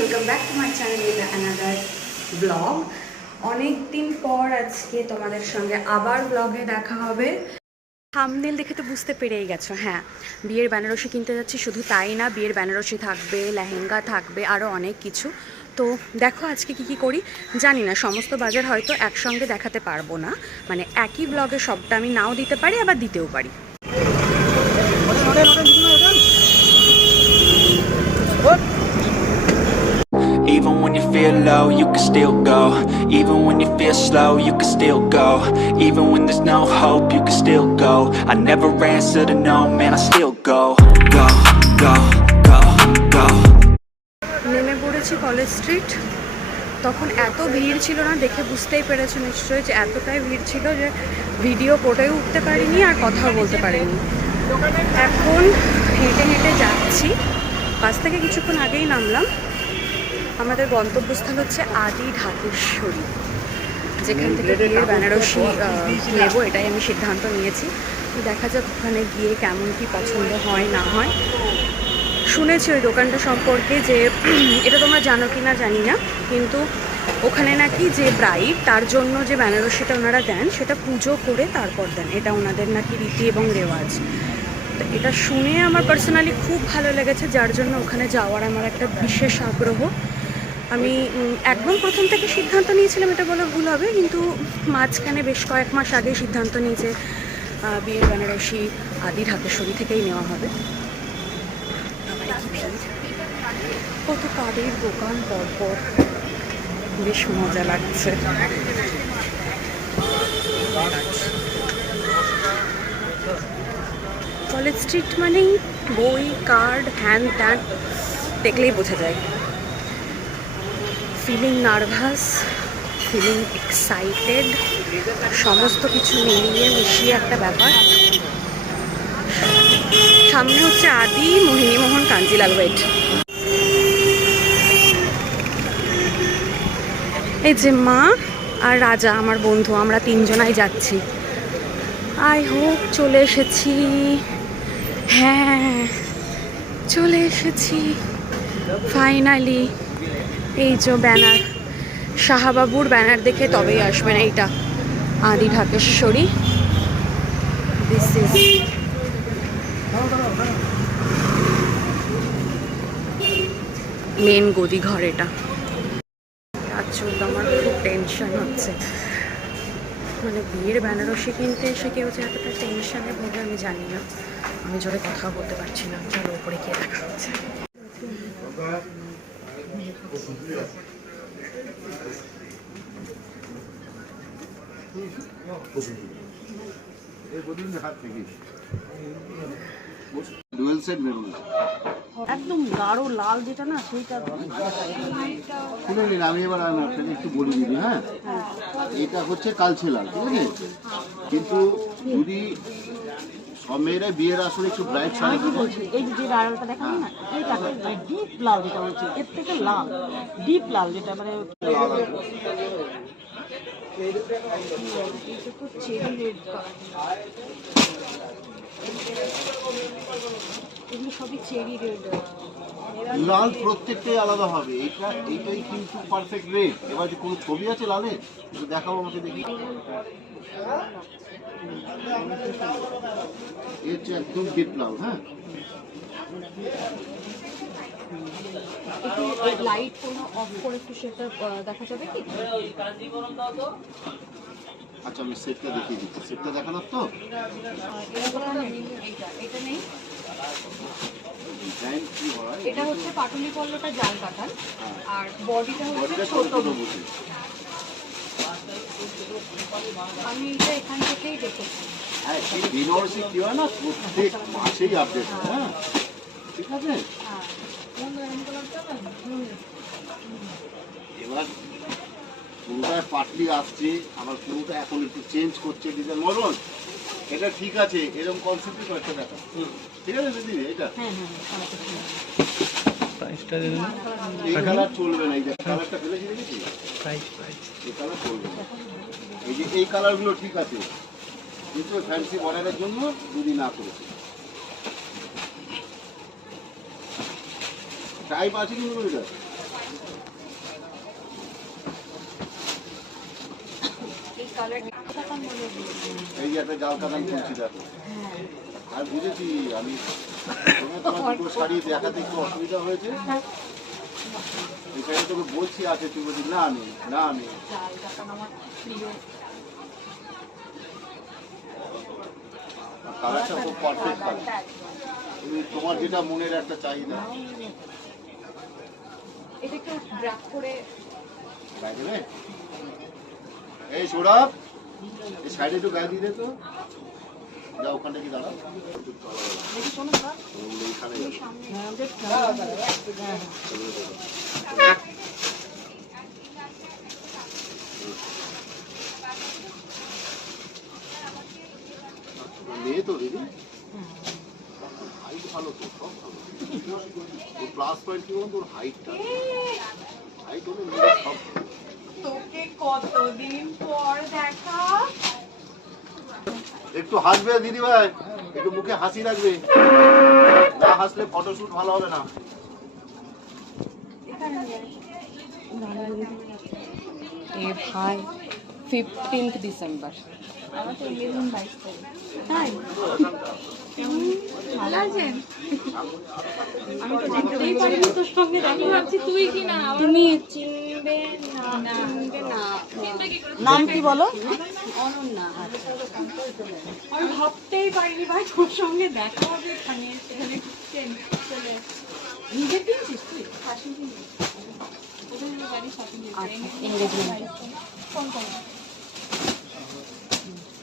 Welcome back to my channel with another blog. অনেক দিন পর আজকে তোমাদের সঙ্গে আবার ব্লগে দেখা হবে। থাম্বনেল দেখে তো বুঝতে পেরেই গেছো, হ্যাঁ বিয়ের বেনারসি কিনতে যাচ্ছি। শুধু তাই না, বিয়ের বেনারসি থাকবে, লেহেঙ্গা থাকবে, আরও অনেক কিছু। তো দেখো আজকে কি করি জানি না, সমস্ত বাজার হয়তো একসঙ্গে দেখাতে পারবো না, মানে একই ব্লগে সবটা আমি নাও দিতে পারি, আবার দিতেও পারি। Even when you feel low, you can still go. Even when you feel slow, you can still go. Even when there's no hope, you can still go. I never answer to no, man, I still go. Go, go, go, go. নেমে পড়েছি college street. তখন এত ভিড় ছিল না, দেখে বুঝতেই পেরেছো নিশ্চয়ই যে এতটাই ভিড় ছিল যে ভিডিও করেও উঠতে পারিনি আর কথাও বলতে পারিনি। এখন হেঁটে হেঁটে যাচ্ছি, বাস থেকে কিছুক্ষণ আগেই নামলাম। আমাদের গন্তব্যস্থল হচ্ছে আদি ঢাকেশ্বরী, যেখান থেকে বিয়ের বেনারসি নেব, এটাই আমি সিদ্ধান্ত নিয়েছি। দেখা যাক ওখানে গিয়ে কেমন কি পছন্দ হয় না হয়। শুনেছি ওই দোকানটা সম্পর্কে, যে এটা তোমরা জানো কি না জানি না, কিন্তু ওখানে নাকি যে ব্রাইড তার জন্য যে বেনারসিটা ওনারা দেন সেটা পুজো করে তারপর দেন, এটা ওনাদের নাকি রীতি এবং রেওয়াজ। তো এটা শুনে আমার পার্সোনালি খুব ভালো লেগেছে, যার জন্য ওখানে যাওয়ার আমার একটা বিশেষ আগ্রহ। আমি একদম প্রথম থেকে সিদ্ধান্ত নিয়েছিলাম, এটা বলে ভুল হবে, কিন্তু মাঝখানে বেশ কয়েক মাস আগে সিদ্ধান্ত নিই যে বিয়ের বেনারসি আদি ঢাকেশ্বরী থেকেই নেওয়া হবে। কত কাদের দোকান পরপর, বেশ মজা লাগছে। কলেজ স্ট্রিট মানেই বই, কার্ড, হ্যান ত্যান, দেখলেই বোঝা যায়। ফিলিং নার্ভাস, ফিলিং এক্সাইটেড, সমস্ত কিছু মিলিয়ে মিশিয়ে একটা ব্যাপার। সামনে হচ্ছে আদি মোহিনীমোহন কাঞ্জিলাল ওয়েট। এই যে মা আর রাজা আমার বন্ধু, আমরা তিনজনাই যাচ্ছি। আই হোপ চলে এসেছি, হ্যাঁ চলে এসেছি ফাইনালি। এই যে ব্যানার, শাহবাবুর ব্যানার দেখে তবেই আসবেন, এইটা আদি ঢাকেশ্বরী। দিস ইজ মেন গদি ঘর। এটা আমার খুব টেনশন হচ্ছে, মানে বিয়ের বেনারসি কিনতে এসে কেউ যে এতটা টেনশনে ভোগে আমি জানি না। আমি জোরে কথা বলতে পারছি না, চলো উপরে গিয়ে দেখা হচ্ছে। একদম গাঢ় লাল যেটা না, সেইটা শুনে নিন। আমি এবার আপনাকে একটু বলে দিবি, হ্যাঁ এটা হচ্ছে কালচে লাল, ঠিক আছে? কিন্তু যদি সব মেয়েরা বিয়ের আসলে একটু ব্রাইট শাড়ি বলছি, এই যে লালটা দেখাবো না, এইটা ডিপ লাল যেটা বলছি, এর থেকে লাল ডিপ লাল যেটা, মানে চেরি রেড, এগুলো সবই চেরি রেড। লাল প্রত্যেকটাই আলাদা হবে, এইটাই কিন্তু পারফেক্ট রেড। এবার যে কোনো ছবি আছে লালের, দেখাবো আমাকে, দেখি। এই হচ্ছে একদম ডিপ লাল, হ্যাঁ। লাইট কোনো অফ করে একটু সেটা দেখা যাবে কি? আচ্ছা আমি সেটটা দেখিয়ে দিচ্ছি। সেটটা দেখানোর তো এটা নেই। হয়, এটা হচ্ছে পাটুলি পল্লটা জাল কাটান, আর বডিটা হচ্ছে ছোট। আমি এটা এখান থেকেই দেখেছি। হ্যাঁ, সেই বেনারসি কি হয় না, প্রত্যেক মাসেই আপডেট হয়, হ্যাঁ ঠিক আছে। এবার পুরোটায় পাটলি আসছে, আবার পুরোটা এখন একটু চেঞ্জ করছে ডিজাইন মডেল। এটা ঠিক আছে, এরকম কনসেপ্টই কয়েকটা দেখা, ঠিক আছে দিদি? এটা এই কালার চলবে না, এই যে কালারটা ফেলেছি দেখেছি, এই কালার চলবে না। এই যে এই কালারগুলো ঠিক আছে, কিন্তু ফ্যান্সি বর্ডারের জন্য যদি না করেছে টাইপ আছে কিন্তু এটা এই যে একটা জাল কাতান খুলছি দেখো। আর বুঝেছি আমি, তোমার দুটো শাড়ি দেখাতে একটু অসুবিধা হয়েছে, এই শাড়ি তোকে বলছি আছে, তুই বলছি না নেই না নেই। কালারটা খুব পারফেক্ট কালার, তোমার যেটা মনের একটা চাহিদা। এটা একটু ব্র্যাক করে গায়ে দেবে? এই সৌরভ, এই সাইডে একটু গায়ে দিয়ে দে তো। যা ওখানটা কি দাঁড়া, এইখানে মেয়ে তো দিদি, হাইট ভালো তো, সব ভালো। ওর প্লাস পয়েন্ট কি বলতো, ওর হাইটটা, হাইট হলে মেয়ে সব। তোকে কতদিন পর দেখা। একটু হাসবে দিদি ভাই, একটু মুখে হাসি রাখবে, না হাসলে ফটোশুট ভালো হবে না। এ ভাই 15 ডিসেম্বর, আমার তো 22 তারিখ। তাই ভালো আছেন? আমি তো দেখতেই পারিনি তোর সঙ্গে দেখা, ভাবছি তুই কি না, তুমি চিনবে না। নাম কি বলো? অনন্যা। আমি ভাবতেই পারিনি ভাই তোর সঙ্গে দেখা হবে এখানে। নিজে কিনছিস তুই? শাশুড়ি কিনছিস? ওদের বাড়ি শপিং এঙ্গেজমেন্ট।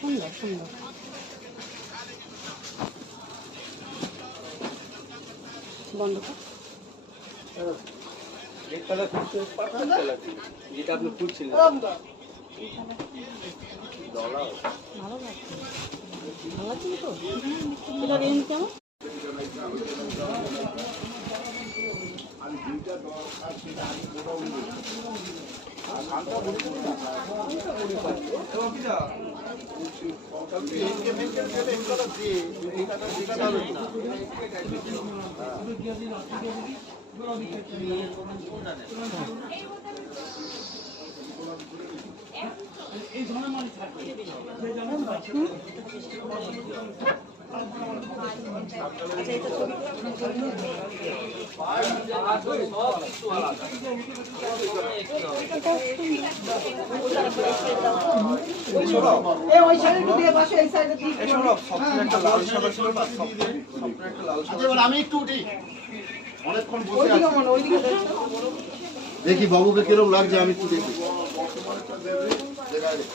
সুন্দর সুন্দর। বন্ধ কর। যেটা আপনি খুঁজছিলেন ভালো লাগছে, ভালো লাগছে তো। এটা রেঞ্জ কেমন? আমি একটু উঠি, অনেকক্ষণ বসে আছি। দেখি বাবুকে কিরকম লাগছে, আমি একটু দেখি।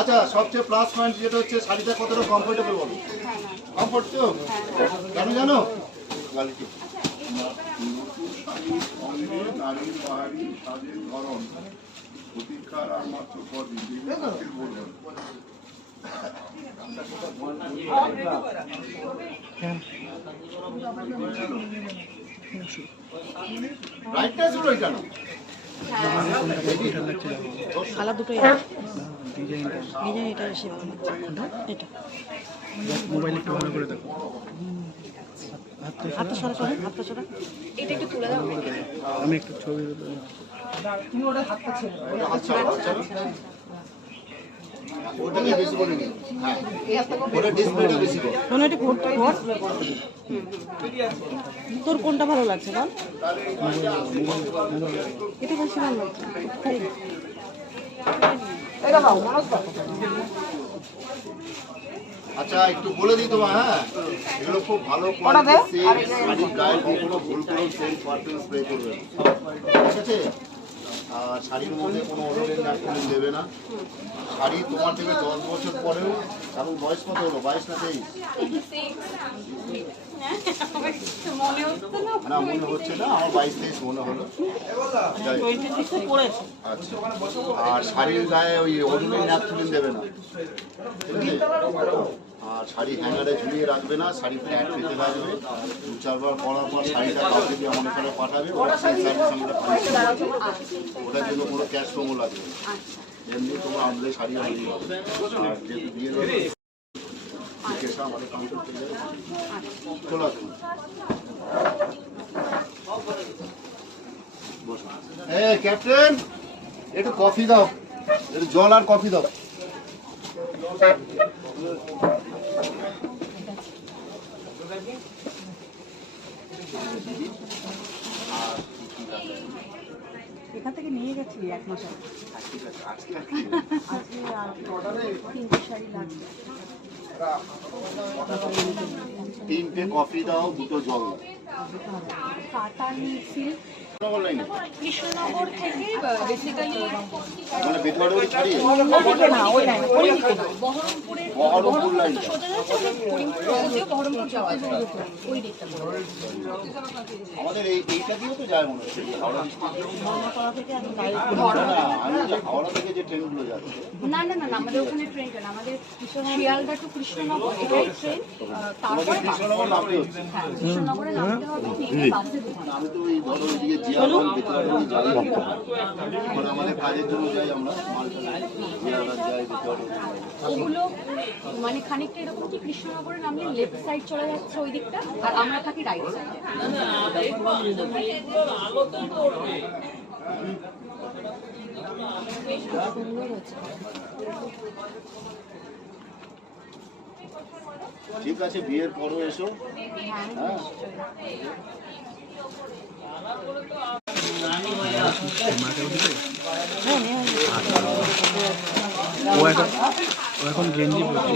আচ্ছা, সবচেয়ে প্লাস পয়েন্ট যেটা হচ্ছে শাড়িটা কতটা কমফোর্টেবল বলো? কমফোর্ট তো জানো জানো কোয়ালিটি। নারীর পাহাড়ি সাজের ধরন প্রতীক্ষার আর মাত্র কদিন বলবেন। রাইটটা শুরু এটা না কালার দুটোই ডিজাইন, এটা বেশি ভালো লাগছে। এটা মোবাইল একটু ভালো করে দেখো। হাতটা সরা সরা, হাতটা সরা। এটা একটু তুলে দাও। আমি একটু ছবি ওটাকে বেশি করে নিই। হ্যাঁ, ওটা ডিসপ্লেটা বেশি করে। শোনো, এটা ঘোর ঘোর। তোর কোনটা ভালো লাগছে বল? এটা বেশি ভালো লাগছে। এটা দাও, মনোজ দাও। আচ্ছা, একটু বলে দিই তোমার, হ্যাঁ, এগুলো খুব ভালো কোয়ালিটি সেল। শাড়ির গায়ে কখনো ভুল করে সেল পারফিউম স্প্রে করবে না, ঠিক আছে? আর শাড়ির মধ্যে কোনো অনলাইন নাটক দেবে না। শাড়ি তোমার থেকে 10 বছর পরেও, কারণ বয়স কত হলো, 22 না 23? না মনে হচ্ছে না, আমার 22-23 মনে হলো। আচ্ছা, আর শাড়ির গায়ে ওই অনলাইন নাটক দেবে না, ঠিক আছে? আর শাড়ি হ্যাঙ্গারে ঝুলিয়ে রাখবে না, শাড়ি ফ্ল্যাট পেতে রাখবে। 2-4 বার পরার পর শাড়িটা কাউকে দিয়ে আমার এখানে পাঠাবে, ওরা সেই সার্ভিস আমরা পাচ্ছি। ওটার জন্য কোনো ক্যাশ ফোমও লাগবে না, এমনি তোমার আমাদের শাড়ি আনলেই হবে। আর যেহেতু দিয়ে দেবে এসে আমাদের কাউন্টার পেয়ে যাবে, চলে আসুন। ক্যাপ্টেন একটু কফি দাও, একটু জল আর কফি দাও। এখান থেকে নিয়ে গেছি 1 মাস আগে। আজকে আর 3টে শাড়ি লাগবে। 3টে কফি দাও, 2টো জল দাও। কাটার সিল্ক কৃষ্ণনগর থেকে বেসিক্যালি মানে বেতুয়ার বাড়ি ছাড়িয়ে না ওই লাইন ওই দিকে না বহরমপুরের বহরমপুর লাইন। সোজা যাচ্ছে করিমপুর বহরমপুর যাওয়া যায় ওই দিকটা আমাদের এইটা দিয়েও তো যায় মনে হচ্ছে হাওড়া ধর্মতলা থেকে আমি ডাইরেক্ট আমি যে হাওড়া থেকে যে ট্রেনগুলো যাচ্ছে না না না আমাদের ওখানে ট্রেন না আমাদের শিয়ালদা টু কৃষ্ণনগর এটাই ট্রেন তারপরে কৃষ্ণনগর নামতে হচ্ছে। হ্যাঁ কৃষ্ণনগরে নামতে হবে নেমে বাসে ঢুকতে হবে। আমি তো ওই ধরো ওইদিকে জিয়াবাদ বেতুয়ার বাড়ি যাই মানে আমাদের কাজের জন্য যাই আমরা মালটা জিয়াবাদ যাই বেতুয়ার বাড়ি যাই। ওগুলো মানে খানিকটা এরকম কি কৃষ্ণনগরে নামলে লেফট সাইড চলে যাচ্ছে ওই দিকটা আর আমরা থাকি রাইট সাইডে। ঠিক আছে, বিয়ের পরও এসো। হ্যাঁ ও এখন গেঞ্জি পরছে।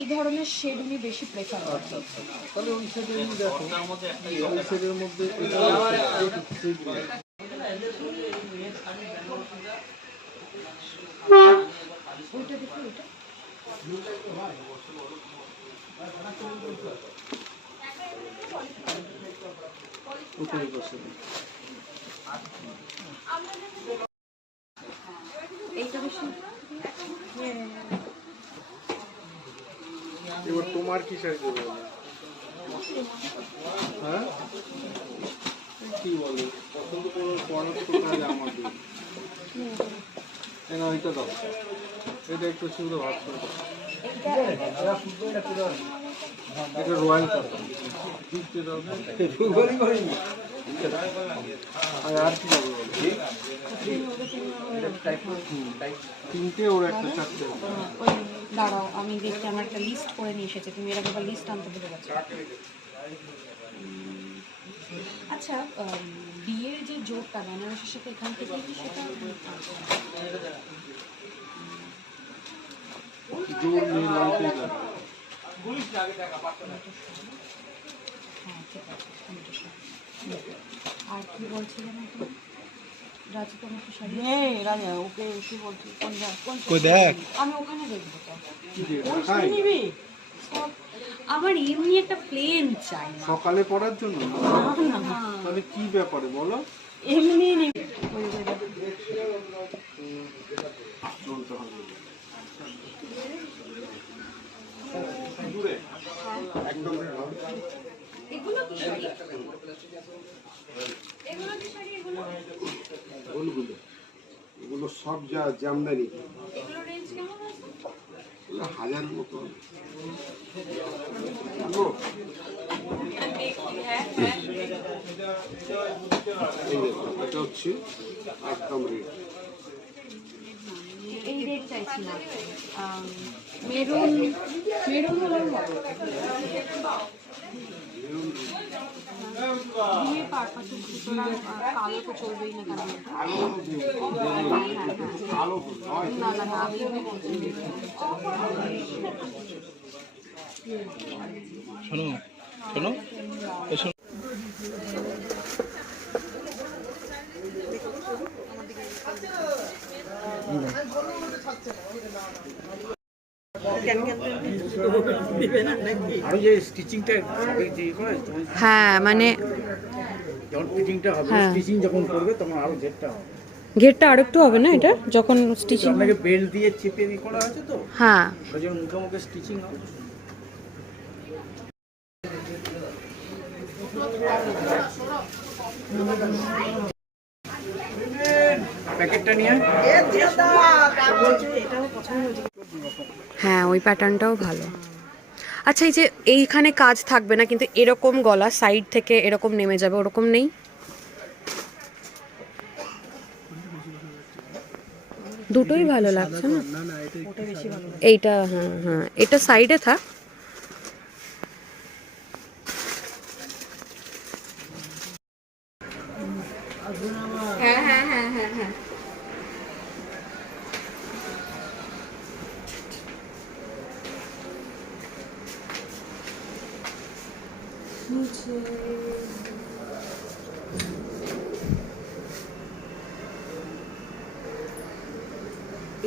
এই ধরনের শেড উনি বেশি প্রেফার করেন। তাহলে ওই সাইডে দেখো, ওই সাইডের মধ্যে ওইটা দেখো ওইটা উপরে বসে। এইটা বেশি এবার তোমার কি শাড়ি দেবে? হ্যাঁ কি বলে পছন্দ করে পড়ার কোথায় আমাদের ওইটা দাও, এটা একটু শুধু ভাত করে দাও। এটা রয়্যাল কাট দিতে দাও। আর কি যাবে বলো? 3টে ওর একটা 4টে। ওই দাঁড়াও আমি দেখতে আমার একটা লিস্ট করে নিয়ে এসেছি তুমি এর আগে লিস্ট আনতে ভুলে গেছো। আচ্ছা বিয়ের যে জোরটা বেনারসের সাথে এখান থেকে কি সেটা জোর নেই লাগতে লাগবে। হ্যাঁ ঠিক আছে আর কি বলছিলেন আপনি? রাজু তোমার কি শাড়ি রাজা ওকে কি বলছি কোন দেখ আমি ওখানে দেখবো তো খাই আমার এমনি একটা প্লেন চাই না সকালে পড়ার জন্য তাহলে কি ব্যাপারে বলো? এমনি চলতে হবে এগুলো কি শাড়ি এগুলো কি শাড়ি এগুলো ওগুলো এগুলো সব যা জামদানি, এগুলো রেঞ্জ কেমন আছে? 1000 মতো। এটা হচ্ছে একদম রেট। এই রেট চাইছি না মেরুন মেরুন হলেও হবে দিয়ে পারপাস সুতরাং কালো তো চলবেই না কারণ না না না আমি বলছি শোনো শোনো এসো। আরো যে স্টিচিংটা হ্যাঁ মানে যখন ফিটিংটা হবে, স্টিচিং যখন করবে তখন আরো ঘেরটা হবে। ঘেরটা আরেকটু হবে না এটা যখন স্টিচিং আপনাকে বেল্ট দিয়ে চেপে দিয়ে করা আছে তো, হ্যাঁ ওটা যখন মুখে মুখে স্টিচিং হবে। প্যাকেটটা নিয়ে হ্যাঁ ওই প্যাটার্নটাও ভালো। আচ্ছা এই যে এইখানে কাজ থাকবে না কিন্তু এরকম গলা সাইড থেকে এরকম নেমে যাবে, ওরকম নেই? দুটোই ভালো লাগছে না? এইটা হ্যাঁ হ্যাঁ, এটা সাইডে থাক। হ্যাঁ হ্যাঁ হ্যাঁ হ্যাঁ হ্যাঁ।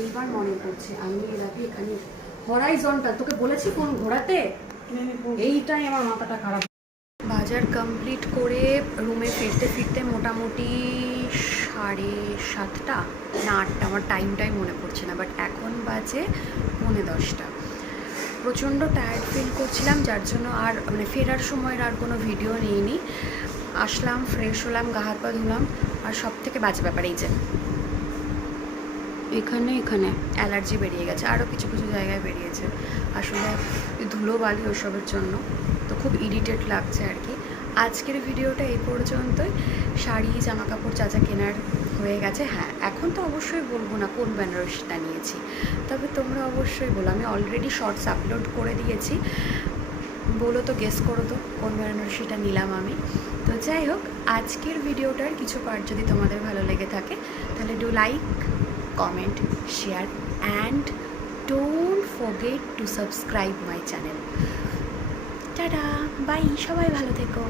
এইবার মনে পড়ছে আমি এর আগে এখানে হরাইজন্টাল, তোকে বলেছি কোন ঘোরাতে, এইটাই আমার মাথাটা খারাপ। বাজার কমপ্লিট করে রুমে ফিরতে ফিরতে মোটামুটি 7:30 না 8টা, আমার টাইমটাই মনে পড়ছে না, বাট এখন বাজে 9:45। প্রচণ্ড টায়ার্ড ফিল করছিলাম, যার জন্য আর মানে ফেরার সময়ের আর কোনো ভিডিও নিইনি। আসলাম, ফ্রেশ হলাম, গা হাত পা ধুলাম, আর সব থেকে বাজে ব্যাপার এই যে এখানে অ্যালার্জি বেরিয়ে গেছে, আরও কিছু কিছু জায়গায় বেরিয়েছে, আসলে ধুলো বালি ওসবের জন্য, তো খুব ইরিটেট লাগছে আর কি। আজকের ভিডিওটা এই পর্যন্তই। শাড়ি জামা কাপড় যা যা কেনার হয়ে গেছে। হ্যাঁ এখন তো অবশ্যই বলবো না কোন বেনারসিটা নিয়েছি, তবে তোমরা অবশ্যই বলো, আমি অলরেডি শর্টস আপলোড করে দিয়েছি, বলো তো, গেস করো তো কোন বেনারসিটা নিলাম আমি। তো যাই হোক, আজকের ভিডিওটার কিছু পার্ট যদি তোমাদের ভালো লেগে থাকে তাহলে do like, comment, share and don't forget to subscribe my channel. Ta-da! Bye! সবাই ভালো থেকো।